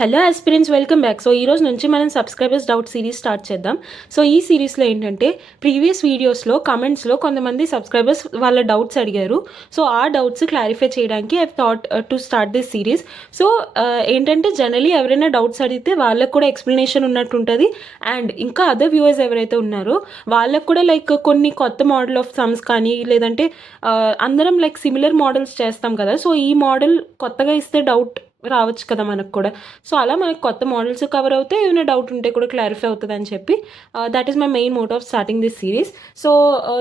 Hello aspirants, welcome back. So ఈ రోజు నుంచి మనం సబ్స్క్రైబర్స్ డౌట్ సిరీస్ స్టార్ట్ చేద్దాం. సో ఈ సిరీస్లో ఏంటంటే ప్రీవియస్ వీడియోస్లో కమెంట్స్లో కొంతమంది సబ్స్క్రైబర్స్ వాళ్ళ డౌట్స్ అడిగారు. సో ఆ డౌట్స్ క్లారిఫై చేయడానికి I thought to start this series. So ఏంటంటే జనరలీ ఎవరైనా డౌట్స్ అడిగితే వాళ్ళకు కూడా ఎక్స్ప్లెనేషన్ ఉన్నట్టు ఉంటుంది. అండ్ ఇంకా అదర్ వ్యూవర్స్ ఎవరైతే ఉన్నారో వాళ్ళకు కూడా లైక్ కొన్ని కొత్త మోడల్ ఆఫ్ సమ్స్ కానీ లేదంటే అందరం లైక్ సిమిలర్ మోడల్స్ చేస్తాం కదా. సో ఈ మోడల్ కొత్తగా ఇస్తే డౌట్ రావచ్చు కదా మనకు కూడా. సో అలా మనకు కొత్త మోడల్స్ కవర్ అవుతాయి, ఏమైనా డౌట్ ఉంటే కూడా క్లారిఫై అవుతుంది అని చెప్పి that is my main motive of starting this series. So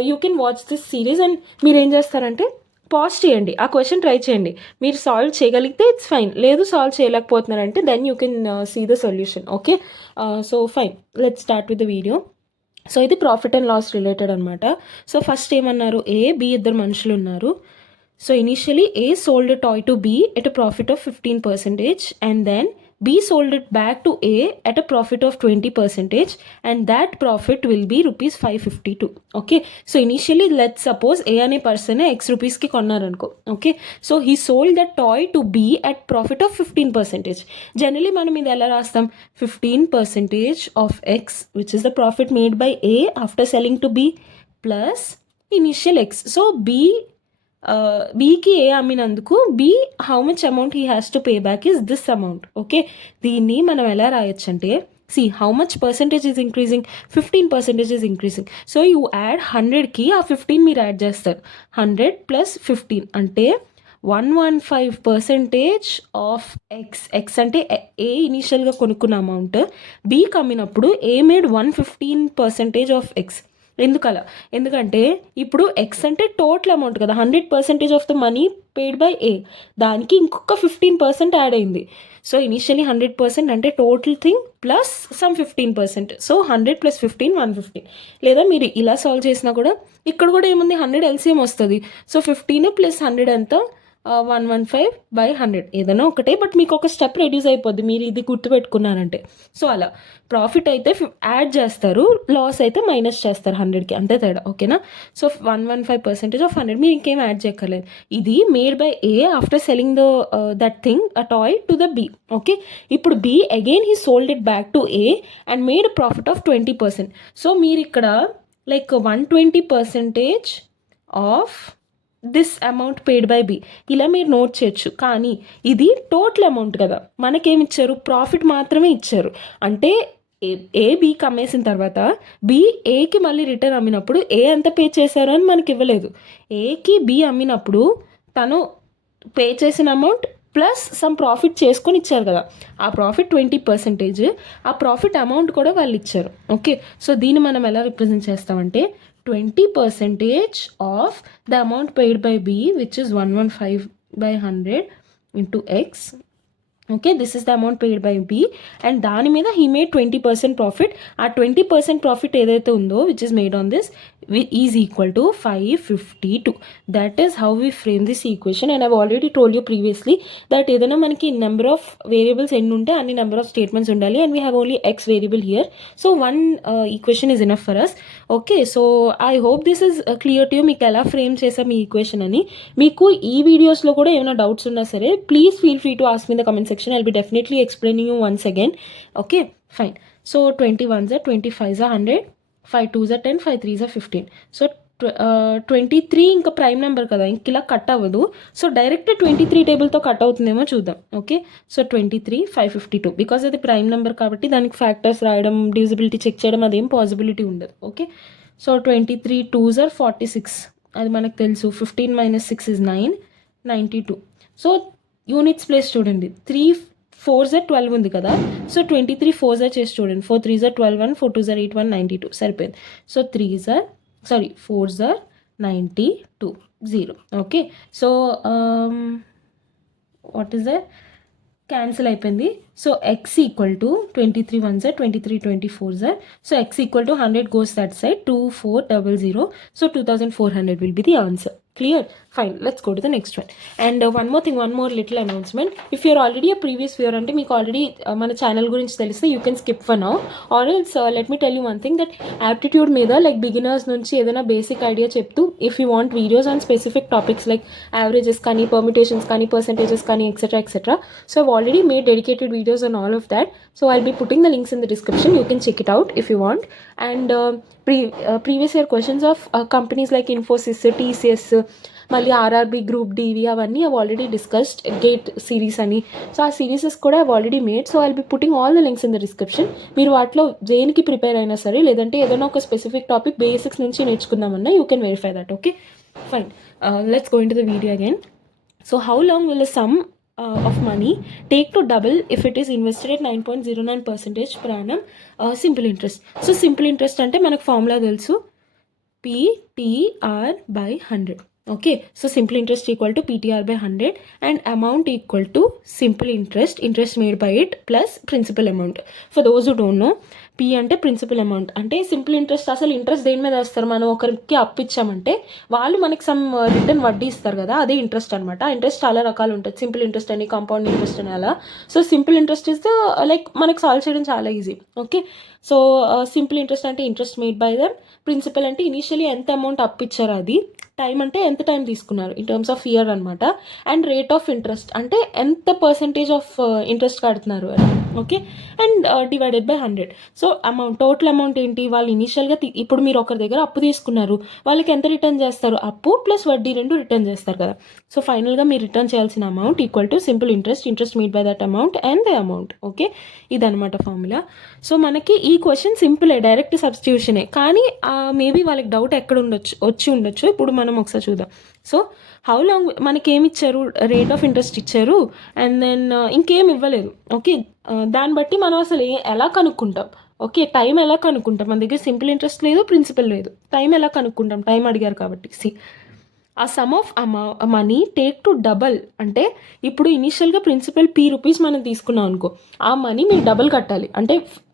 you can watch this series and మీరు ఏం చేస్తారంటే పాజ్ చేయండి, ఆ క్వశ్చన్ ట్రై చేయండి. మీరు సాల్వ్ చేయగలిగితే ఇట్స్ ఫైన్, లేదు సాల్వ్ చేయలేకపోతున్నారంటే then you can see the solution. Okay, so fine, let's start with the video. So ఇది ప్రాఫిట్ అండ్ లాస్ రిలేటెడ్ అనమాట. సో ఫస్ట్ ఏమన్నారు, ఏ బి ఇద్దరు మనుషులు ఉన్నారు. So initially A sold a toy to B at a profit of 15% and then B sold it back to A at a profit of 20% and that profit will be rupees 552. Okay, so initially let's suppose A ane person X rupees ki konnaranko. Okay, so he sold that toy to B at profit of 15%. Generally మనం ఇది ఎలా రాస్తాం, 15% of X which is the profit made by A after selling to B plus initial X. So బీకి A అమ్మినందుకు B how much amount he has to pay back is this amount. Okay, దీన్ని మనం ఎలా రాయొచ్చు అంటే, see how much percentage is increasing, 15% is increasing. So you add 100కి ఆ 15 మీరు యాడ్ చేస్తారు. 100 + 15 అంటే 115% ఆఫ్ ఎక్స్. ఎక్స్ అంటే ఏ ఇనీషియల్గా కొనుక్కున్న అమౌంట్, బీకి అమ్మినప్పుడు ఏ మేడ్ 115% ఆఫ్ ఎక్స్. ఎందుకలా, ఎందుకంటే ఇప్పుడు ఎక్స్ అంటే టోటల్ అమౌంట్ కదా, 100% of the money paid by A, దానికి ఇంకొక 15% యాడ్ అయింది. సో ఇనిషియలీ 100% అంటే total thing plus some 15%. So 100 + 15 115. లేదా మీరు ఇలా సాల్వ్ చేసినా కూడా ఇక్కడ కూడా ఏముంది, 100 ఎల్సిఎం వస్తుంది. సో 15 + 100 ఎంత, 115/100 ఏదైనా ఒకటే, బట్ మీకు ఒక స్టెప్ రెడ్యూస్ అయిపోద్ది మీరు ఇది గుర్తుపెట్టుకున్నారంటే. సో అలా ప్రాఫిట్ అయితే యాడ్ చేస్తారు, లాస్ అయితే మైనస్ చేస్తారు 100కి, అంతే తేడా. ఓకేనా, సో 115% ఆఫ్ 100 మీరు ఇంకేం యాడ్ చేయక్కర్లేదు. ఇది made by A after selling the that thing a toy to the B. Okay, ఇప్పుడు B again he sold it back to A and made profit of 20%. So మీరు ఇక్కడ like 120% of this amount paid by B ఇలా మీరు note చేయొచ్చు. కానీ ఇది total amount కదా, మనకేమి ఇచ్చారు, ప్రాఫిట్ మాత్రమే ఇచ్చారు. అంటే ఏ బీకి అమ్మేసిన తర్వాత బి ఏకి మళ్ళీ రిటర్న్ అమ్మినప్పుడు ఏ ఎంత పే చేశారు అని మనకి ఇవ్వలేదు. ఏకి బి అమ్మినప్పుడు తను పే చేసిన అమౌంట్ ప్లస్ సమ్ ప్రాఫిట్ చేసుకొని ఇచ్చారు కదా, ఆ ప్రాఫిట్ 20%, ఆ ప్రాఫిట్ అమౌంట్ కూడా వాళ్ళు ఇచ్చారు. ఓకే, సో దీన్ని మనం ఎలా రిప్రజెంట్ చేస్తామంటే 20% of the amount paid by B, which is 115/100 into X. Okay, this is the amount paid by B and దాని మీద he made 20% profit. ఆ 20% profit ఏదైతే ఉందో which is made on this is equal to 552. That is how we frame this equation and I've already told you previously that ఏదైనా మనకి number of variables ఎన్ని ఉంటే అన్ని number of statements ఉండాలి and we have only x variable here. So one equation is enough for us. Okay, so I hope this is clear to you. మీకు ఎలా frame చేసాం ఈ ఈక్వేషన్ అని. మీకు ఈ వీడియోస్లో కూడా ఏమైనా డౌట్స్ ఉన్నా సరే please feel free to ask me the comment section. I'll be definitely explaining you once again. Okay, fine. So 21s are 25s are 100, 5 2s are 10, 5 3s are 15. So 23 ఇంకా ప్రైమ్ నెంబర్ కదా, ఇంక ఇలా cut అవ్వదు. So direct 23 టేబుల్తో cut అవుతుందేమో చూద్దాం. Okay, so 23 552 because అది prime number కాబట్టి దానికి ఫ్యాక్టర్స్ రాయడం, డివిజిబిలిటీ చెక్ చేయడం అదేం పాసిబిలిటీ ఉండదు. ఓకే, సో 23 2s are 46, అది మనకు తెలుసు. 15 - 6 is 9, 92. సో యూనిట్స్ ప్లేస్ చూడండి, 3 4s are 12 ఉంది కదా. సో 23 4s are చేసి చూడండి, 4 3s are 12 1, 4 2s are 8 1, 92 సరిపోయింది. So 4s are 92 0. Okay, so what is that, cancel అయిపోయింది. So x equal to 23 1s are 23 24s are, so x equal to 100 goes that side, 2400. సో 2400 will be the answer. Clear? Fine. Let's go to the next one. And one more little announcement. If you're already a previous viewer అంటే మీకు already మన channel గురించి తెలిస్తే you can skip for now. Or else let me tell you one thing that aptitude మీద like beginners నుంచి ఏదైనా basic idea చెప్తూ if you want videos on specific topics like averages కానీ పర్మిటేషన్స్ కానీ percentages కానీ etcetera so I've already made dedicated videos on all of that. So I'll be putting the links in the description. You can check it out if you want. And previous year questions of companies like Infosys, TCS, మళ్ళీ RRB, group డివి అవన్నీ I've already discussed. Gate series అని, so ఆ serieses కూడా I've already made. So I'll be putting all the links in the description. మీరు వాటిలో దేనికి prepare అయినా సరే, లేదంటే ఏదైనా ఒక స్పెసిఫిక్ టాపిక్ బేసిక్స్ నుంచి నేర్చుకుందామన్నా you can verify that. Okay fine. Let's go into the video again. So how long will the sum of money take to double if it is invested at 9.09% per annum simple interest. So simple interest అంటే మనకు formula తెలుసు, PTR by 100. Okay, so simple interest equal to PTR by 100 and amount equal to simple interest made by it plus principal amount. For those who don't know, P అంటే principal amount. అంటే simple interest, అసలు interest దేని మీద వేస్తారు, మనం ఒకరికి అప్పు ఇచ్చామంటే వాళ్ళు మనకి సమ్ రిటర్న్ వడ్డీ ఇస్తారు కదా, అదే ఇంట్రెస్ట్ అనమాట. ఆ ఇంట్రెస్ట్ చాలా రకాలు ఉంటుంది, సింపుల్ ఇంట్రెస్ట్ అని, కాంపౌండ్ ఇంట్రెస్ట్ అని అలా. So simple interest is the like మనకి సాల్వ్ చేయడం చాలా easy. Okay, so simple interest అంటే interest made by them, principal అంటే ఇనీషియలీ ఎంత అమౌంట్ అప్పు ఇచ్చారు అది, టైం అంటే ఎంత టైం తీసుకున్నారు ఇన్ టర్మ్స్ ఆఫ్ ఇయర్ అనమాట, అండ్ రేట్ ఆఫ్ ఇంట్రెస్ట్ అంటే ఎంత పర్సెంటేజ్ ఆఫ్ ఇంట్రెస్ట్ కడుతున్నారు అని. Okay, and divided by 100. So amount, total amount ఏంటి, వాళ్ళు ఇనీషియల్గా ఇప్పుడు మీరు ఒకరి దగ్గర అప్పు తీసుకున్నారు, వాళ్ళకి ఎంత రిటర్న్ చేస్తారు, అప్పు ప్లస్ వడ్డీ రెండు రిటర్న్ చేస్తారు కదా. సో ఫైనల్గా మీరు రిటర్న్ చేయాల్సిన amount equal to simple interest made by that amount and the amount. Okay, ఇదనమాట ఫార్ములా. సో మనకి ఈ క్వశ్చన్ సింపులే, డైరెక్ట్ సబ్స్టిట్యూషనే, కానీ మేబీ వాళ్ళకి డౌట్ ఎక్కడ వచ్చి ఉండొచ్చు. ఇప్పుడు మనం ఒకసారి చూద్దాం. సో హౌ లాంగ్ మనకి ఏమి ఇచ్చారు, రేట్ ఆఫ్ ఇంట్రెస్ట్ ఇచ్చారు, అండ్ దెన్ ఇంకేం ఇవ్వలేదు. ఓకే, దాన్ని బట్టి మనం అసలు ఎలా కనుక్కుంటాం, ఓకే టైం ఎలా కనుక్కుంటాం, మన దగ్గర సింపుల్ ఇంట్రెస్ట్ లేదు, ప్రిన్సిపల్ లేదు, టైం ఎలా కనుక్కుంటాం, టైం అడిగారు కాబట్టి. ఆ some of money take to double అంటే ఇప్పుడు ఇనీషియల్గా ప్రిన్సిపల్ P మనం తీసుకున్నాం అనుకో, ఆ మనీ మీరు డబల్ కట్టాలి.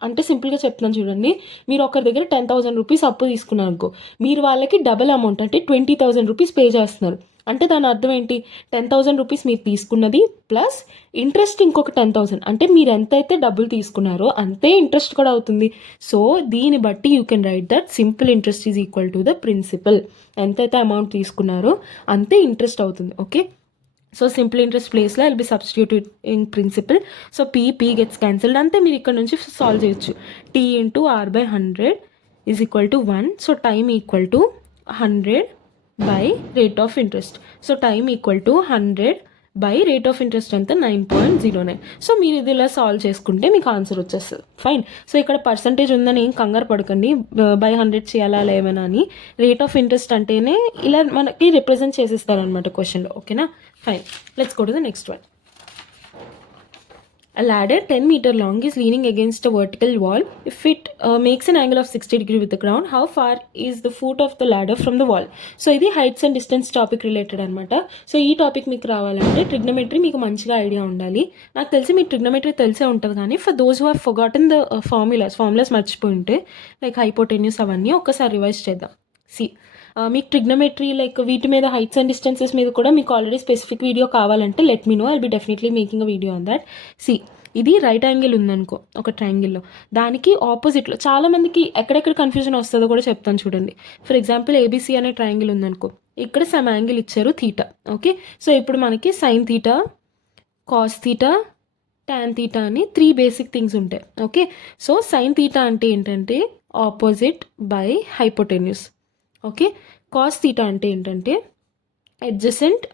అంటే సింపుల్గా చెప్తున్నాను చూడండి, మీరు ఒకరి దగ్గర 10,000 రూపీస్ అప్పు తీసుకున్నారు అనుకో, మీరు వాళ్ళకి డబల్ అమౌంట్ అంటే 20,000 రూపీస్ పే చేస్తున్నారు. అంటే దాని అర్థం ఏంటి, 10,000 రూపీస్ మీరు తీసుకున్నది ప్లస్ ఇంట్రెస్ట్ ఇంకొక 10,000, అంటే మీరు ఎంతైతే డబ్బులు తీసుకున్నారో అంతే ఇంట్రెస్ట్ కూడా అవుతుంది. సో దీన్ని బట్టి you can write that simple interest is equal to the principal. ఎంతైతే అమౌంట్ తీసుకున్నారో అంతే ఇంట్రెస్ట్ అవుతుంది. ఓకే, సో సింపుల్ ఇంట్రెస్ట్ ప్లేస్లో I'll be substitute in principal. So P gets cancelled, అంతే మీరు ఇక్కడ నుంచి సాల్వ్ చేయొచ్చు. T into R by 100 is equal to 1. So time equal to 100 by rate of interest. So time equal to 100 by rate of interest ఎంత 9.09. So మీరు ఇది ఇలా solve చేసుకుంటే మీకు ఆన్సర్ వచ్చేస్తుంది. ఫైన్. సో ఇక్కడ పర్సంటేజ్ ఉందని ఏం కంగారు పడకండి, బై 100 చేయాలా లేవనా అని. రేట్ ఆఫ్ ఇంట్రెస్ట్ అంటేనే ఇలా మనకి రిప్రజెంట్ చేసిస్తారనమాట క్వశ్చన్లో. ఓకేనా, fine. Let's go to the next one. A ladder 10 meter long is leaning against a vertical wall. If it makes an angle of 60 degree with the ground, how far is the foot of the ladder from the wall? So ఇది heights and distance topic related అనమాట. So ఈ topic మీకు రావాలంటే trigonometry మీకు మంచిగా idea ఉండాలి. నాకు తెలిసి మీకు ట్రిగ్నోమెట్రీ తెలిసే ఉంటుంది, కానీ for those who have forgotten the formulas మర్చిపోయి ఉంటే లైక్ హైపోటెన్యూస్ అవన్నీ ఒక్కసారి రివైజ్ చేద్దాం. మీకు ట్రిగ్నోమెట్రీ లైక్ వీటి మీద హైట్స్ అండ్ డిస్టెన్సెస్ మీద కూడా మీకు ఆల్రెడీ స్పెసిఫిక్ వీడియో కావాలంటే let me know, I'll be definitely making a video on that. ఇది రైట్ యాంగిల్ ఉందనుకో ఒక ట్రయాంగిల్లో, దానికి ఆపోజిట్లో చాలామందికి ఎక్కడెక్కడ కన్ఫ్యూజన్ వస్తుందో కూడా చెప్తాను చూడండి. ఫర్ ఎగ్జాంపుల్ ABC అనే ట్రయాంగిల్ ఉందనుకో, ఇక్కడ సమ్ యాంగిల్ ఇచ్చారు θ. ఓకే, సో ఇప్పుడు మనకి సైన్ θ, కాస్ θ, tan θ అని 3 బేసిక్ థింగ్స్ ఉంటాయి. ఓకే, సో సైన్ θ అంటే ఏంటంటే opposite by hypotenuse. Okay, cos θ అంటే ఏంటంటే adjacent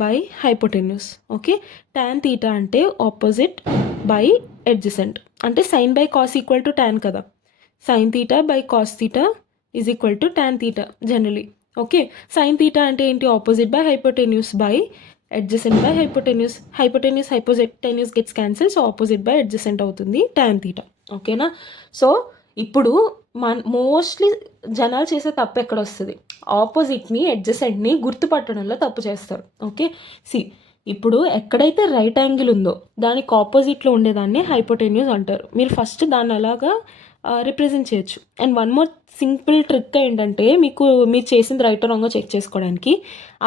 by hypotenuse. Okay, tan θ అంటే ఆపోజిట్ బై అడ్జసెంట్. అంటే sine by cos equal to tan కదా, sine θ by cos θ is equal to tan θ generally. Okay, sine θ అంటే ఏంటి, opposite by hypotenuse by adjacent by hypotenuse gets cancel, so opposite by adjacent అవుతుంది tan θ. ఓకేనా, so ఇప్పుడు mostly జనాలు చేసే తప్పు ఎక్కడ వస్తుంది, ఆపోజిట్ని అడ్జసెంట్ని గుర్తుపట్టడంలో తప్పు చేస్తారు. ఓకే, ఇప్పుడు ఎక్కడైతే రైట్ యాంగిల్ ఉందో దానికి ఆపోజిట్లో ఉండేదాన్ని హైపోటెన్యూస్ అంటారు. మీరు ఫస్ట్ దాన్ని అలాగా రిప్రజెంట్ చేయొచ్చు. And one more simple trick ఏంటంటే మీరు చేసింది రైట్ రాంగో చెక్ చేసుకోవడానికి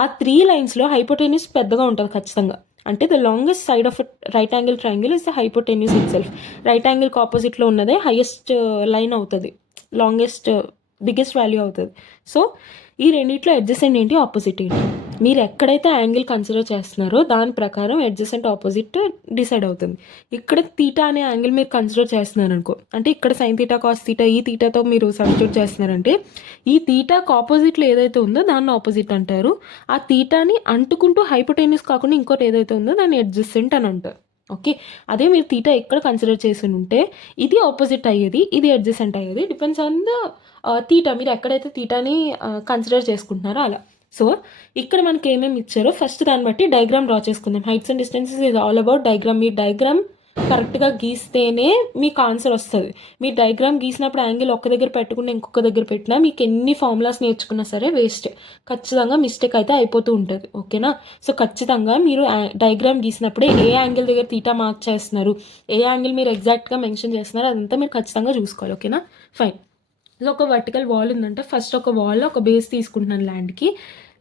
ఆ 3 లైన్స్లో హైపోటెన్యూస్ పెద్దగా ఉంటుంది ఖచ్చితంగా. అంటే the longest side of right angle triangle is the hypotenuse itself. Right యాంగిల్కి ఆపోజిట్లో ఉన్నదే హైయెస్ట్ లైన్ అవుతుంది, లాంగెస్ట్ బిగ్గెస్ట్ వాల్యూ అవుతుంది. సో ఈ రెండిట్లో అడ్జసెంట్ ఏంటి, ఆపోజిట్ ఏంటి, మీరు ఎక్కడైతే యాంగిల్ కన్సిడర్ చేస్తున్నారో దాని ప్రకారం అడ్జసెంట్ ఆపోజిట్ డిసైడ్ అవుతుంది. ఇక్కడ తీటా అనే యాంగిల్ మీరు కన్సిడర్ చేస్తున్నారు అనుకో, అంటే ఇక్కడ సైన్ తీటా కాస్ తీటా ఈ తీటాతో మీరు సబ్స్టిట్యూట్ చేస్తున్నారంటే ఈ తీటాకు ఆపోజిట్లో ఏదైతే ఉందో దాన్ని ఆపోజిట్ అంటారు. ఆ తీటాని అంటుకుంటూ హైపోటెన్యూస్ కాకుండా ఇంకోటి ఏదైతే ఉందో దాన్ని అడ్జసెంట్ అని అంటారు. ఓకే, అదే మీరు తీటా ఎక్కడ కన్సిడర్ చేసి ఉంటే ఇది ఆపోజిట్ అయ్యేది, ఇది అడ్జసెంట్ అయ్యేది. డిపెండ్స్ ఆన్ ద తీటా, మీరు ఎక్కడైతే తీటాని కన్సిడర్ చేసుకుంటున్నారో అలా. సో ఇక్కడ మనకి ఏమేమి ఇచ్చారో ఫస్ట్ దాన్ని బట్టి డయాగ్రామ్ డ్రా చేసుకుందాం. Heights and distances is all about diagram. Me diagram కరెక్ట్గా గీస్తేనే మీకు ఆన్సర్ వస్తుంది. మీరు డయాగ్రామ్ గీసినప్పుడు యాంగిల్ ఒక్క దగ్గర పెట్టుకుని ఇంకొక దగ్గర పెట్టినా మీకు ఎన్ని ఫార్ములాస్ నేర్చుకున్నా సరే వేస్ట్, ఖచ్చితంగా మిస్టేక్ అయితే అయిపోతూ ఉంటుంది. ఓకేనా? సో ఖచ్చితంగా మీరు డయాగ్రామ్ గీసినప్పుడే ఏ యాంగిల్ దగ్గర తీటా మార్క్ చేస్తున్నారు, ఏ యాంగిల్ మీరు ఎగ్జాక్ట్గా మెన్షన్ చేస్తున్నారు అదంతా మీరు ఖచ్చితంగా చూసుకోవాలి. ఓకేనా? ఫైన్. సో ఒక వర్టికల్ వాల్ ఉందంటే ఫస్ట్ ఒక వాల్ ఒక బేస్ తీసుకుంటున్నాను ల్యాండ్కి.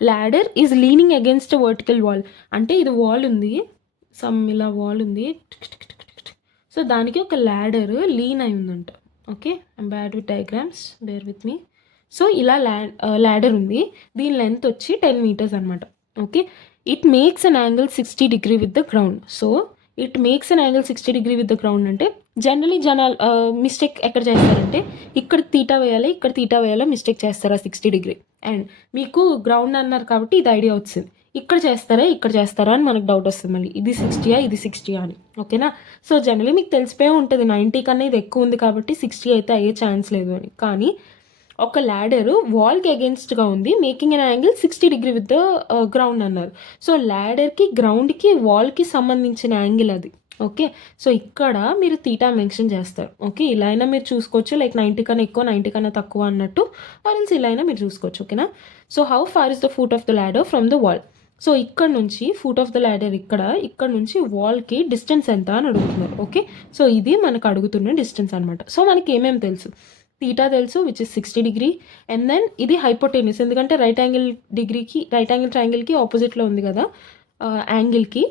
Ladder is leaning against vertical wall. అంటే ఇది వాల్ ఉంది, ఇలా వాల్ ఉంది, సో దానికి ఒక ల్యాడర్ లీన్ అయి ఉందంట. Okay, I'm bad with diagrams, bear with me. So ఇలా ల్యాడర్ ఉంది, దీని లెంత్ వచ్చి 10 meters అనమాట. Okay, it makes an angle 60 degrees with the ground. So it makes an angle 60 degrees with the ground అంటే generally mistake ఎక్కడ చేస్తారంటే ఇక్కడ theta వేయాలి, ఇక్కడ తీటా వేయాలో మిస్టేక్ చేస్తారు ఆ 60 degrees. అండ్ మీకు గ్రౌండ్ అన్నారు కాబట్టి ఇది ఐడియా వచ్చింది. ఇక్కడ చేస్తారా అని మనకు డౌట్ వస్తుంది మళ్ళీ, ఇది 60 ఇది 60 అని. ఓకేనా? సో జనరలీ మీకు తెలిసిపోయి ఉంటుంది 90 కన్నా ఇది ఎక్కువ ఉంది కాబట్టి 60 అయితే అయ్యే ఛాన్స్ లేదు అని. కానీ ఒక ల్యాడర్ వాల్కి అగేన్స్ట్గా ఉంది, making an angle 60 degrees with the ground అన్నారు. సో ల్యాడర్కి గ్రౌండ్కి వాల్కి సంబంధించిన యాంగిల్ అది. ఓకే, సో ఇక్కడ మీరు తీటా మెన్షన్ చేస్తారు. ఓకే, ఇలా అయినా మీరు చూసుకోవచ్చు, లైక్ 90 కన్నా ఎక్కువ 90 కన్నా తక్కువ అన్నట్టు, ఆర్ఎల్స్ ఇలా అయినా మీరు చూసుకోవచ్చు. ఓకేనా? So how far is the foot of the ladder from the wall. So ఇక్కడ నుంచి ఫుట్ ఆఫ్ ద ల్యాడర్ ఇక్కడ నుంచి వాల్కి డిస్టెన్స్ ఎంత అని అడుగుతున్నారు. ఓకే, సో ఇది మనకు అడుగుతున్న డిస్టెన్స్ అనమాట. సో మనకి ఏమేమి తెలుసు, తీటా తెలుసు which is 60 degrees, and then ఇది హైపోటెన్యూస్ ఎందుకంటే రైట్ యాంగిల్ ట్రయాంగిల్కి ఆపోజిట్లో ఉంది కదా యాంగిల్కి.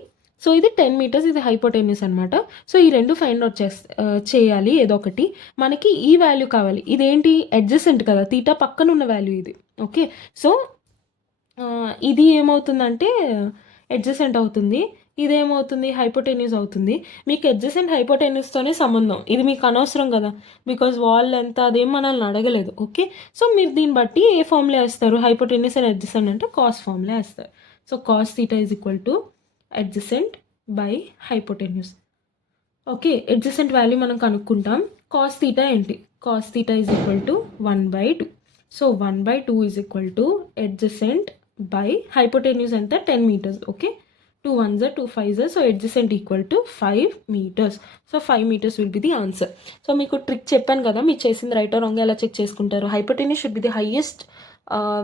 సో ఇది 10 meters, ఇది హైపోటెన్యూస్ అనమాట. సో ఈ రెండు ఫైండ్ అవుట్ చేయాలి ఏదో ఒకటి. మనకి ఈ వాల్యూ కావాలి, ఇదేంటి అడ్జసెంట్ కదా, తీటా పక్కన ఉన్న వాల్యూ ఇది. ఓకే, సో ఇది ఏమవుతుందంటే అడ్జసెంట్ అవుతుంది, ఇదేమవుతుంది హైపోటెన్యూస్ అవుతుంది. మీకు అడ్జసెంట్ హైపోటెన్యూస్తోనే సంబంధం, ఇది మీకు అనవసరం కదా, బికాజ్ వాల్ ఎంత అదేం మనల్ని అడగలేదు. ఓకే, సో మీరు దీన్ని బట్టి ఏ ఫార్ములా వేస్తారు, హైపోటెన్యూస్ అండ్ అడ్జసెంట్ అంటే కాస్ ఫార్ములా వేస్తారు. So cos theta is equal to adjacent by hypotenuse. Okay, adjacent value మనం కనుక్కుంటాం. కాస్ తీటా ఏంటి, cos theta is equal to 1/2. So 1/2 is equal to adjacent by hypotenuse ఎంత 10 meters. Okay, 2 1s are 2 5s are, so adjacent equal to 5 meters. So 5 meters will be the answer. So మీకు trick చెప్పాను కదా, మీరు చేసింది right are wrong ఎలా check చేసుకుంటారు. Hypotenuse should be the highest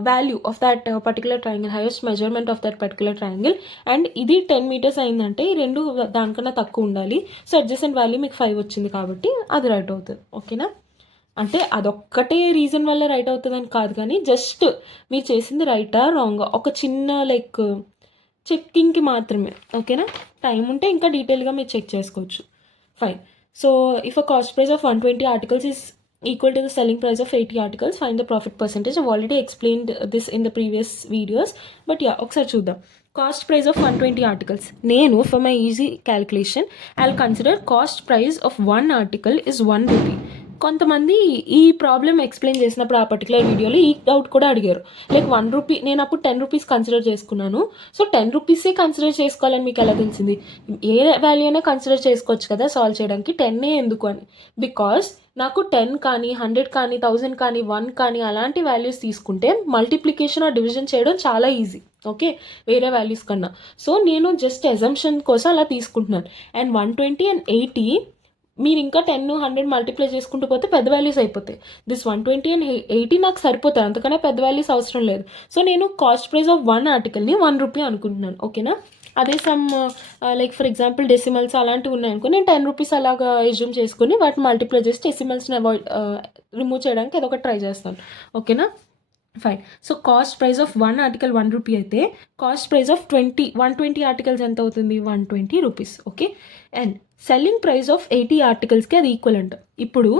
value of that particular triangle, highest measurement of that particular triangle. And ఇది 10 meters అయిందంటే ఈ రెండు దానికన్నా తక్కువ ఉండాలి. సో అడ్జసెంట్ వాల్యూ మీకు 5 వచ్చింది కాబట్టి అది రైట్ అవుతుంది. ఓకేనా? అంటే అదొక్కటే రీజన్ వల్ల రైట్ అవుతుందని కాదు, కానీ జస్ట్ మీరు చేసింది రైటా రాంగ్ ఒక చిన్న లైక్ చెక్కింగ్కి మాత్రమే. ఓకేనా? టైం ఉంటే ఇంకా డీటెయిల్గా మీరు చెక్ చేసుకోవచ్చు. Fine. So if a cost price of 120 articles is equal to the selling price of 80 articles, find the profit percentage. I've already explained this in the previous videos, but yeah, ఒకసారి చూద్దాం. Cost price of 120 articles. నేను for my easy calculation I'll consider cost price of 1 article is 1 rupee. కొంతమంది ఈ problem explain చేసినప్పుడు ఆ particular వీడియోలో ఈ doubt కూడా అడిగారు, లైక్ 1 rupee, నేను అప్పుడు 10 rupees కన్సిడర్ చేసుకున్నాను. సో 10 rupeesే కన్సిడర్ చేసుకోవాలని మీకు ఎలా తెలిసింది, ఏ వాల్యూ అయినా కన్సిడర్ చేసుకోవచ్చు కదా సాల్వ్ చేయడానికి, 10 ఎందుకు అని. బికాస్ నాకు 10 కానీ 100 కానీ 1000 కానీ 1 కానీ అలాంటి వాల్యూస్ తీసుకుంటే మల్టిప్లికేషన్ ఆర్ డివిజన్ చేయడం చాలా ఈజీ. ఓకే, వేరే వాల్యూస్ కన్నా. సో నేను జస్ట్ అజంప్షన్ కోసం అలా తీసుకుంటున్నాను. అండ్ 120 and 80 మీరు ఇంకా 10 100 మల్టిప్లై చేసుకుంటూ పోతే పెద్ద వాల్యూస్ అయిపోతాయి. దిస్ 120 and 80 నాకు సరిపోతాయి, అంతకనే పెద్ద వాల్యూస్ అవసరం లేదు. సో నేను కాస్ట్ ప్రైస్ ఆఫ్ 1 articleని 1 rupee అనుకుంటున్నాను. ఓకేనా? అదే some like for example decimals అలాంటివి ఉన్నాయనుకో నేను 10 రూపీస్ అలాగా ఎజ్యూమ్ చేసుకుని వాటిని మల్టిప్లై చేసి డెసిమల్స్ని రిమూవ్ చేయడానికి ఏదో ఒకటి ట్రై చేస్తాను. ఓకేనా, fine. So cost price of 1 article 1 rupee అయితే కాస్ట్ ప్రైస్ ఆఫ్ 120 ఆర్టికల్స్ ఎంత అవుతుంది? 120 rupees. Okay, and selling price of 80 ఆర్టికల్స్కి అది ఈక్వలెంట్. ఇప్పుడు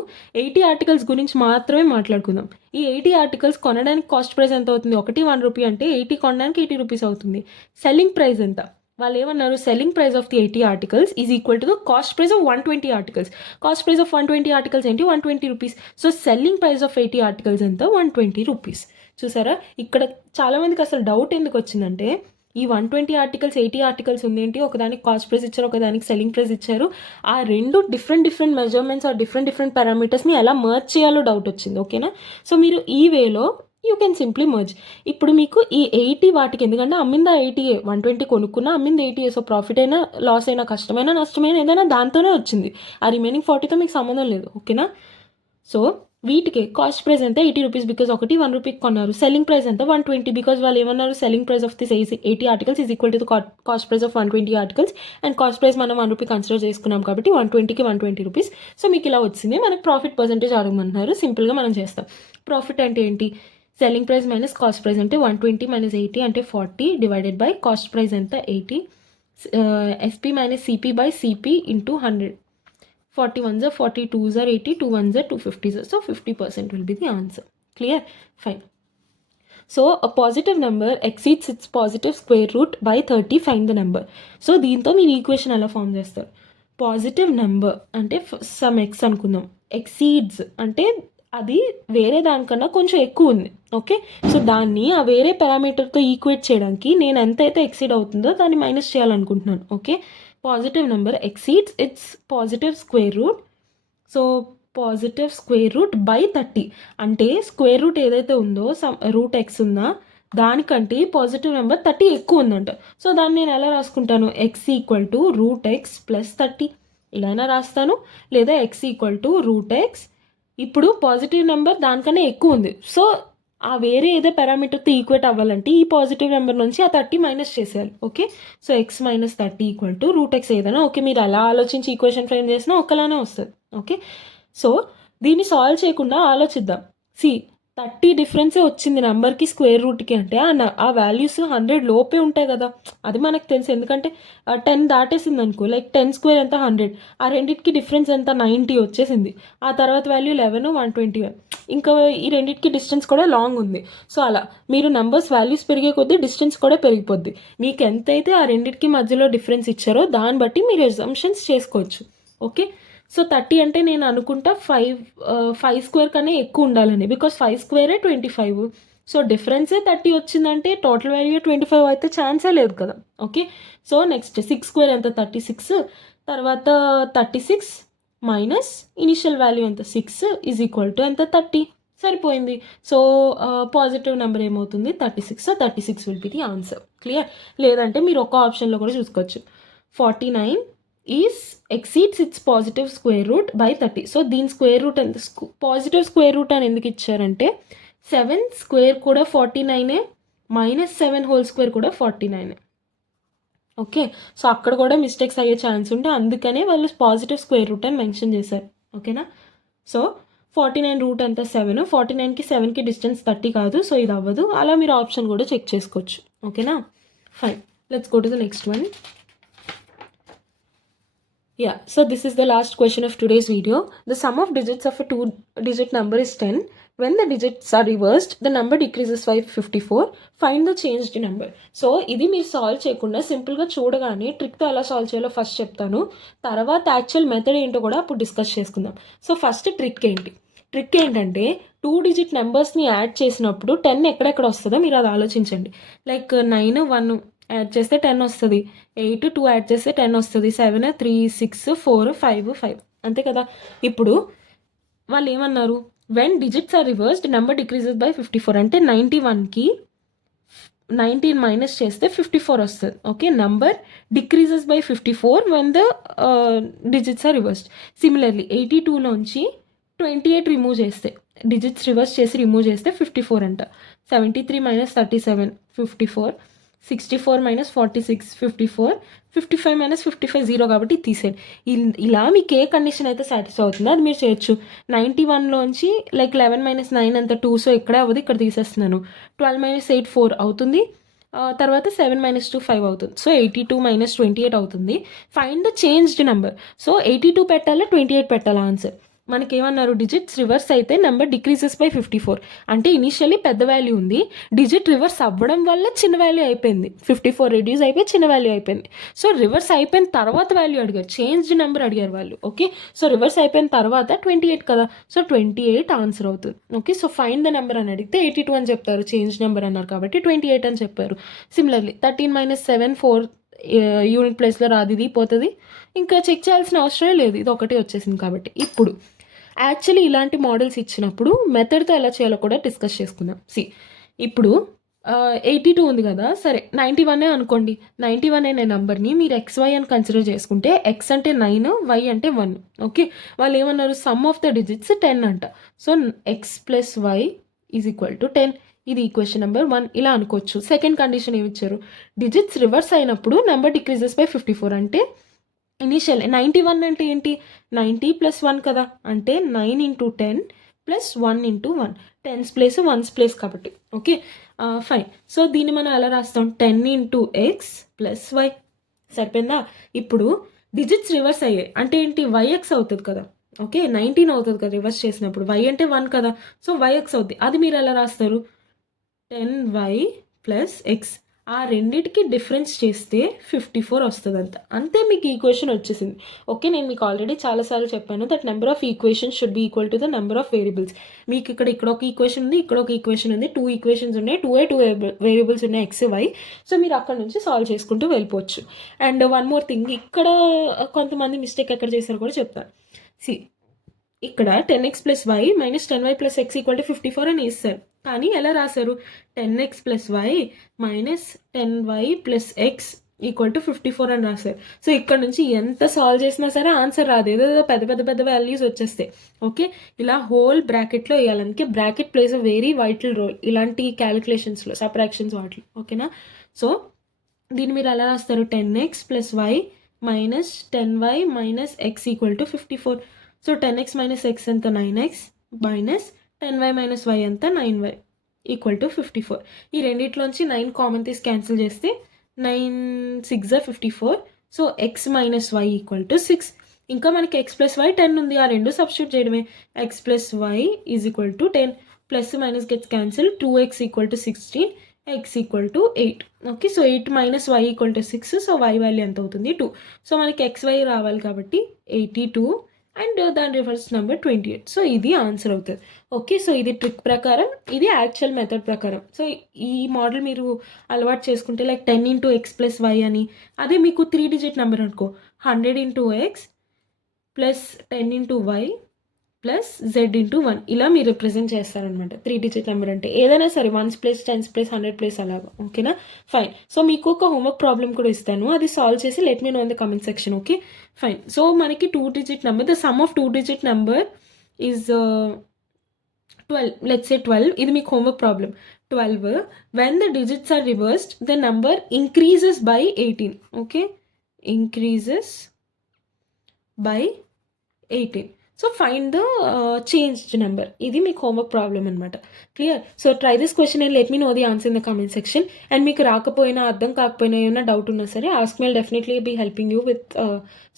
80 ఆర్టికల్స్ గురించి మాత్రమే మాట్లాడుకుందాం. ఈ 80 ఆర్టికల్స్ కొనడానికి కాస్ట్ ప్రైస్ ఎంత అవుతుంది? 1 రూపీ అంటే 80 కొనడానికి 80 రూపీస్ అవుతుంది. సెల్లింగ్ ప్రైస్ ఎంత? వాళ్ళు ఏమన్నారు? Selling price of the 80 articles is equal to the cost price of 120 articles. Cost price of 120 articles ఏంటి? 120 rupees. So selling price of 80 articles ఎంత? 120 రూపీస్. చూసారా, ఇక్కడ చాలామందికి అసలు డౌట్ ఎందుకు వచ్చిందంటే ఈ 120 ఆర్టికల్స్ 80 ఆర్టికల్స్ ఉందేంటి, ఒకదానికి కాస్ట్ ప్రైస్ ఇచ్చారు, ఒకదానికి సెల్లింగ్ ప్రైస్ ఇచ్చారు, ఆ రెండు డిఫరెంట్ మెజర్మెంట్స్ ఆ డిఫరెంట్ పారామీటర్స్ని ఎలా మర్జ్ చేయాలో డౌట్ వచ్చింది. ఓకేనా, సో మీరు ఈ వేలో యూ కెన్ సింప్లీ మర్జ్. ఇప్పుడు మీకు ఈ 80 వాటికి, ఎందుకంటే అమ్మిందా 80, 120 కొనుక్కున్నా అమ్మింది 80, సో ప్రాఫిట్ అయినా లాస్ అయినా కష్టమైనా నష్టమైనా ఏదైనా దాంతోనే వచ్చింది. ఆ రిమైనింగ్ 40తో మీకు సంబంధం లేదు. ఓకేనా, సో వీటికి కాస్ట్ ప్రైస్ ఎంత? 80 రూపీస్, బికాజ్ 1 రూపీకి కొన్నారు. సెల్లింగ్ ప్రైస్ ఎంత? 120, బికాజ్ వాళ్ళు ఏమన్నారు? Selling price of this 80 articles is equal to cost price of 120 articles, and cost price మనం 1 రూపీ కన్సిడర్ చేసుకున్నాం కాబట్టి 120కి 120 రూపీస్. సో మీకు ఇలా వచ్చింది. మనకు ప్రాఫిట్ పర్సెంటేజ్ అడగమంటున్నారు. సింపుల్గా మనం చేస్తాం. ప్రాఫిట్ అంటే ఏంటి? Selling price minus cost price అంటే 120 మైనస్ 80 అంటే 40 డివైడెడ్ బై కాస్ట్ ప్రైస్ ఎంత? 80, SP minus సిపీ by సిపీ into 100. 40 ones are 40, 2s are 80, 2 ones are 250. So 50% will be the answer. Clear? Fine. So a positive number exceeds its positive square root by 30. Find the number. So దీంతో మీరు equation ఎలా form చేస్తారు? Positive number అంటే some X అనుకుందాం. Exceeds అంటే అది వేరే దానికన్నా కొంచెం ఎక్కువ ఉంది. ఓకే, సో దాన్ని ఆ వేరే పారామీటర్తో ఈక్వేట్ చేయడానికి నేను ఎంతైతే ఎక్సీడ్ అవుతుందో దాన్ని మైనస్ చేయాలనుకుంటున్నాను. Okay, positive number exceeds it's positive square root. So positive square root by 30 అంటే స్క్వేర్ రూట్ ఏదైతే ఉందో రూట్ ఎక్స్ ఉందా దానికంటే పాజిటివ్ నెంబర్ 30 ఎక్కువ ఉందంట. సో దాన్ని నేను ఎలా రాసుకుంటాను? X equal to root x plus 30 ఇలా అయినా రాస్తాను, లేదా X equal to root x. ఇప్పుడు పాజిటివ్ నెంబర్ దానికన్నా ఎక్కువ ఉంది, సో ఆ వేరే ఏదో పారామీటర్తో ఈక్వేట్ అవ్వాలంటే ఈ పాజిటివ్ నెంబర్ నుంచి ఆ 30 మైనస్ చేసేయాలి. Okay, so X minus 30 equal to root x ఏదైనా. ఓకే, మీరు అలా ఆలోచించి ఈక్వేషన్ ఫ్రేమ్ చేసినా ఒకలానే వస్తుంది. ఓకే, సో దీన్ని సాల్వ్ చేయకుండా ఆలోచిద్దాం. సి 30 డిఫరెన్సే వచ్చింది నెంబర్కి స్క్వేర్ రూట్కి అంటే ఆ వాల్యూస్ 100 లోపే ఉంటాయి కదా, అది మనకు తెలుసు. ఎందుకంటే 10 దాటేసింది అనుకో, లైక్ 10 స్క్వేర్ ఎంత? 100. ఆ రెండింటికి డిఫరెన్స్ ఎంత? 90 వచ్చేసింది. ఆ తర్వాత వాల్యూ 11, 121. ఇంకా ఈ రెండింటికి డిస్టెన్స్ కూడా లాంగ్ ఉంది. సో అలా మీరు నెంబర్స్ వాల్యూస్ పెరిగే కొద్దీ డిస్టెన్స్ కూడా పెరిగిపోద్ది. మీకు ఎంతైతే ఆ రెండింటికి మధ్యలో డిఫరెన్స్ ఇచ్చారో దాన్ని బట్టి మీరు అసంప్షన్స్ చేసుకోవచ్చు. ఓకే, సో 30 అంటే నేను అనుకుంటా 5 స్క్వేర్ కన్నా ఎక్కువ ఉండాలని, బికాస్ 5 స్క్వేరే 25. సో డిఫరెన్సే 30 వచ్చిందంటే టోటల్ వాల్యూ 25 అయితే ఛాన్సే లేదు కదా. ఓకే, సో నెక్స్ట్ 6 స్క్వేర్ ఎంత? 36. తర్వాత 36 మైనస్ ఇనిషియల్ వాల్యూ ఎంత? 6 ఈజ్ ఈక్వల్ టు ఎంత? 30. సరిపోయింది. సో పాజిటివ్ నెంబర్ ఏమవుతుంది? 36. So 36 will be the answer. Clear? లేదంటే మీరు ఒక ఆప్షన్లో కూడా చూసుకోవచ్చు. 49 is exceeds it's positive square root by 30. So దీని స్క్వేర్ రూట్ ఎంత? పాజిటివ్ స్క్వేర్ రూట్ అని ఎందుకు ఇచ్చారంటే 7 స్క్వేర్ కూడా 49 మైనస్ 7 హోల్ స్క్వేర్ కూడా 49. ఓకే, సో అక్కడ కూడా మిస్టేక్స్ అయ్యే ఛాన్స్ ఉంటే అందుకనే వాళ్ళు పాజిటివ్ స్క్వేర్ రూట్ అని మెన్షన్ చేశారు. ఓకేనా, సో 49 రూట్ ఎంత? 7. 49కి 7కి డిస్టెన్స్ 30 కాదు, సో ఇది అవ్వదు. అలా మీరు ఆప్షన్ కూడా చెక్ చేసుకోవచ్చు. ఓకేనా, fine. Let's go to the next one. Yeah, so this is the last question of today's video. The sum of digits of a 2-digit number is 10. When the digits are reversed, the number decreases by 54. Find the changed number. So ఇది మీరు solve చేయకుండా సింపుల్గా చూడగానే ట్రిక్తో ఎలా solve చేయాలో first చెప్తాను, తర్వాత actual method ఏంటో కూడా అప్పుడు డిస్కస్ చేసుకుందాం. సో ఫస్ట్ ట్రిక్ ఏంటి? ట్రిక్ ఏంటంటే 2 డిజిట్ నెంబర్స్ని యాడ్ చేసినప్పుడు 10 ఎక్కడెక్కడ వస్తుందో మీరు అది ఆలోచించండి. లైక్ 9, 1 యాడ్ చేస్తే 10 వస్తుంది, 8, 2 యాడ్ చేస్తే 10 వస్తుంది, 7, 3, 6, 4, 5, 5 అంతే కదా. ఇప్పుడు వాళ్ళు ఏమన్నారు? When digits are reversed number decreases by 54 అంటే 91కి 19 మైనస్ చేస్తే 54 వస్తుంది. ఓకే, number decreases by 54 when the digits are reversed. Similarly 82లోంచి 28 రిమూవ్ చేస్తే, డిజిట్స్ రివర్స్ చేసి రిమూవ్ చేస్తే 54 అంట. 73 మైనస్ 37 54. 64 మైనస్ 46 54 55 మైనస్ 55 0 కాబట్టి తీసేయండి. ఇలా మీకు ఏ కండిషన్ అయితే సాటిస్ఫై అవుతుందో అది మీరు చేయొచ్చు. 91లోంచి లైక్ 11 మైనస్ 9 అంత 2, సో ఇక్కడే అవ్వదు, ఇక్కడ తీసేస్తున్నాను. 12 మైనస్ 8 4 అవుతుంది. తర్వాత 7 మైనస్ 2 5 అవుతుంది. సో 82 మైనస్ 28 అవుతుంది. Find the changed number. So 82 పెట్టాలా 28 పెట్టాలా ఆన్సర్. మనకి ఏమన్నారు, డిజిట్స్ రివర్స్ అయితే నెంబర్ డిక్రీజెస్ బై 54. అంటే ఇనిషియల్లీ పెద్ద వాల్యూ ఉంది, డిజిట్ రివర్స్ అవ్వడం వల్ల చిన్న వాల్యూ అయిపోయింది. 54 రెడ్యూస్ అయిపోయి చిన్న వాల్యూ అయిపోయింది. సో రివర్స్ అయిపోయిన తర్వాత వాల్యూ అడిగారు, చేంజ్డ్ నెంబర్ అడిగారు వాళ్ళు. ఓకే, సో రివర్స్ అయిపోయిన తర్వాత 28 కదా, సో 28 ఆన్సర్ అవుతుంది. Okay, so find the number అని అడిగితే 82 అని చెప్తారు, చేంజ్ నెంబర్ అన్నారు కాబట్టి 28 అని చెప్పారు. సిమిలర్లీ 13 మైనస్ 7 4 యూనిట్ ప్లేస్లో రాదు, ఇది పోతుంది, ఇంకా చెక్ చేయాల్సిన అవసరమే లేదు, ఇది ఒకటి వచ్చేసింది కాబట్టి. ఇప్పుడు యాక్చువల్లీ ఇలాంటి మోడల్స్ ఇచ్చినప్పుడు మెథడ్తో ఎలా చేయాలో కూడా డిస్కస్ చేసుకుందాం. ఇప్పుడు 82 ఉంది కదా, సరే 91 అనుకోండి. 91 అనే నెంబర్ని మీరు XY అని కన్సిడర్ చేసుకుంటే X అంటే 9, Y అంటే 1. ఓకే, వాళ్ళు ఏమన్నారు, సమ్ ఆఫ్ ద డిజిట్స్ 10 అంట. So X plus Y is equal to 10. ఇది ఈక్వేషన్ నెంబర్ 1 ఇలా అనుకోవచ్చు. సెకండ్ కండిషన్ ఏమి ఇచ్చారు, డిజిట్స్ రివర్స్ అయినప్పుడు నెంబర్ డిక్రీజెస్ బై 54. అంటే ఇనీషియల్ 91 అంటే ఏంటి, 90 ప్లస్ 1 కదా, అంటే 9 into 10 plus 1 into 1, 10s place 1s place కాబట్టి. Okay fine. సో దీన్ని మనం ఎలా రాస్తాం, 10 ఇంటూ ఎక్స్ ప్లస్ వై. సరిపోయిందా. ఇప్పుడు డిజిట్స్ రివర్స్ అయ్యాయి అంటే ఏంటి, వైఎక్స్ అవుతుంది కదా. ఓకే, 19 అవుతుంది కదా రివర్స్ చేసినప్పుడు, వై అంటే 1 కదా, సో వైఎక్స్ అవుతుంది. అది మీరు ఎలా రాస్తారు, 10y ప్లస్ ఎక్స్. ఆ రెండిటికి డిఫరెన్స్ చేస్తే 54 వస్తుంది అంతే, మీకు ఈక్వేషన్ వచ్చేసింది. ఓకే, నేను మీకు ఆల్రెడీ చాలాసార్లు చెప్పాను that number of equations should be equal to the number of variables. మీకు ఇక్కడ ఒక ఈక్వేషన్ ఉంది, ఇక్కడ ఒక ఈక్వేషన్ ఉంది, 2 ఈక్వేషన్స్ ఉన్నాయి, 2 వేరియబుల్స్ ఉన్నాయి ఎక్స్ వై. సో మీరు అక్కడ నుంచి సాల్వ్ చేసుకుంటూ వెళ్ళిపోవచ్చు. అండ్ వన్ మోర్ థింగ్, ఇక్కడ కొంతమంది మిస్టేక్ ఎక్కడ చేశారో కూడా చెప్తాను. ఇక్కడ 10x plus y minus 10y plus x equal to 54 అని ఇస్తారు, కానీ ఎలా రాశారు, 10x plus y minus 10y plus x equal to 54 అని రాశారు. సో ఇక్కడ నుంచి ఎంత సాల్వ్ చేసినా సరే ఆన్సర్ రాదు, ఏదో పెద్ద వాల్యూస్ వచ్చేస్తాయి. ఓకే, ఇలా హోల్ బ్రాకెట్లో వేయాలంటే bracket places a very vital role ఇలాంటి క్యాలిక్యులేషన్స్లో, సబ్ట్రాక్షన్స్ వాటిలో. ఓకేనా, సో దీన్ని మీరు ఎలా రాస్తారు, 10x plus y minus 10y minus x equal to 54. So 10x minus x ఎంత, 9x minus 10y minus y ఎంత, 9y ఈక్వల్ టు 54. ఈ రెండిట్లోంచి 9 కామన్ తీసి క్యాన్సిల్ చేస్తే 9 6 54. So x minus y equal to 6. ఇంకా మనకి x ప్లస్ వై 10 ఉంది, ఆ రెండు సబ్స్టిట్యూట్ చేయడమే. x plus y is equal to 10, plus minus gets cancel, 2x equal to 16, x equal to 8. Okay, so 8 minus y equal to 6. So y value ఎంత అవుతుంది, 2. So మనకి xy రావాలి కాబట్టి 82 and దాని రిఫరెన్స్ నెంబర్ 28. సో ఇది answer అవుతుంది. Okay, so ఇది trick ప్రకారం, ఇది యాక్చువల్ మెథడ్ ప్రకారం. సో ఈ మోడల్ మీరు అలవాటు చేసుకుంటే like 10 into x plus y అని, అదే మీకు 3 డిజిట్ నెంబర్ అనుకో, 100 into x plus 10 into y plus z into 1, ఇలా మీరు రిప్రజెంట్ చేస్తారనమాట 3 డిజిట్ నెంబర్ అంటే. ఏదైనా సరే 1s place 10s place 100 place అలాగా. ఓకేనా, ఫైన్. సో మీకు ఒక హోంవర్క్ ప్రాబ్లమ్ కూడా ఇస్తాను, అది సాల్వ్ చేసి let me know in the comment section. Okay fine. So మనకి 2 digit number, the sum of 2 digit number is 12. Let's say 12. ఇది మీకు homework problem. 12 when the digits are reversed the number increases by 18. Okay, increases by 18. So find the changed number. ఇది మీకు homework problem అనమాట. Clear. So try this question and let me know the answer in the comment section. And మీకు రాకపోయినా, అర్థం కాకపోయినా, ఏమైనా doubt ఉన్నా సరే ask me, I'll definitely be helping you with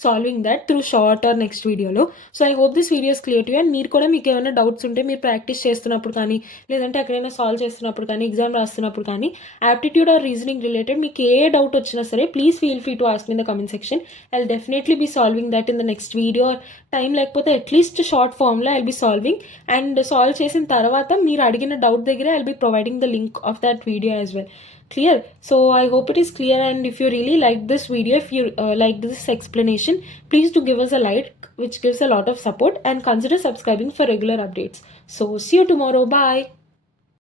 solving that through short or next వీడియోలో. So I hope this videos clear to you. And మీరు కూడా మీకు ఏమైనా డౌట్స్ ఉంటే మీరు ప్రాక్టీస్ చేస్తున్నప్పుడు కానీ, లేదంటే ఎక్కడైనా సాల్వ్ చేస్తున్నప్పుడు కానీ, ఎగ్జామ్ రాస్తున్నప్పుడు కానీ, యాప్టిట్యూడ్ ఆర్ రీజనింగ్ రిలేటెడ్ మీకు ఏ డౌట్ వచ్చినా సరే please feel free to ask me in the comment section. I'll definitely be solving that in the next video. Time లేకపోతే అట్లీస్ట్ షార్ట్ ఫామ్లో I'll be solving. And solve చేసిన తర్వాత మీరు అడిగిన doubt దగ్గర I'll be providing the link of that video as well. Clear. So I hope it is clear, and if you really like this video, if you like this explanation, please do give us a like, which gives a lot of support, and consider subscribing for regular updates. So see you tomorrow. Bye.